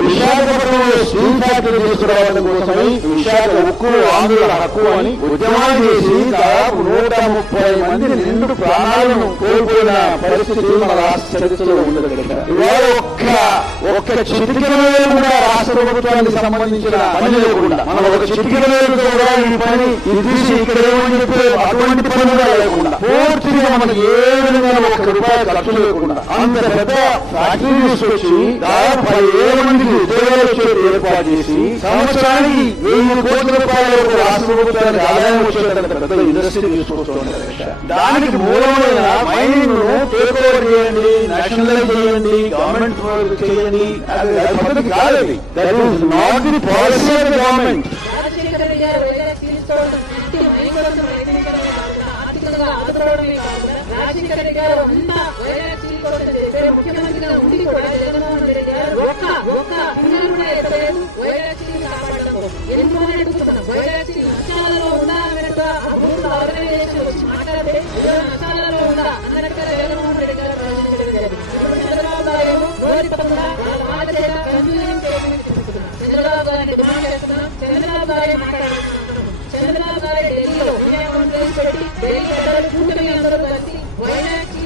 విశాఖపట్నంలో steel factory తీసుకురావడం కోసమై విశాఖ ఉక్కు ఆంధ్రుల హక్కు అని ఉద్యమాలు చేసి దాదాపు నూట ముప్పై మంది నిండు ప్రాణాలను కోల్పోయిన పరిస్థితి మన రాష్ట్ర చరిత్రలో ఉండదు ఇవాళ ఒక్క ఒక్క చిటికెన కూడా రాష్ట్ర ప్రభుత్వానికి సంబంధించిన పని లేకుండా మనం ఒక చిటికెన కూడా ఈ పని ఇది ఇక్కడ ఏమని చెప్పి అటువంటి పని కూడా లేకుండా. మనం ఏ విధంగా ఒక రూపాయి ఖర్చు లేకుండా అంత పెద్ద ఫ్యాక్టరీ తీసుకొచ్చి దాదాపు పదివేల మందికి ఉద్యోగాలు వచ్చేది ఏర్పాటు చేసి సంవత్సరానికి వెయ్యి కోట్ల రూపాయల వరకు రాష్ట్ర ప్రభుత్వానికి ఆదాయం వచ్చేటంత పెద్ద ఇండస్ట్రీ తీసుకొస్తుంది. దానికి మూలమైన మైనింగ్ను టేక్ ఓవర్ చేయండి నేషనలైజ్ చేయండి గవర్నమెంట్ చేయండి. అది అది కాదు that is not the policy of the government ఆర్థికంగా ఆదుకోవడమే కాకుండా రాజశేఖర రెడ్డి గారు అంతా వైజాగ్ తీసుకోవడం చేస్తే ముఖ్యమంత్రిగా ఉండి కూడా జగన్మోహన్ రెడ్డి గారు ఒక్క ఒక్క పుణ్యం కూడా ఎక్కలేదు వైజాగ్ కాపాడడం కోసం. అడుగుతున్నాం. వైజాగ్ నష్టాలలో ఉందా ఆ బూత్ ఆర్గనైజేషన్ వచ్చి మాట్లాడితే ఏదో నష్టాలలో ఉందా అన్నట్టుగా జగన్మోహన్ రెడ్డి గారు ప్రశ్నించడం జరిగింది చంద్రబాబు గారు నోటి తప్పకుండా వాళ్ళ మాట చేత కన్వీనియన్స్ చేయమని చంద్రబాబు గారిని డిమాండ్ చేస్తున్నాం. చంద్రబాబు గారిని మాట్లాడుతున్నాం Thank you.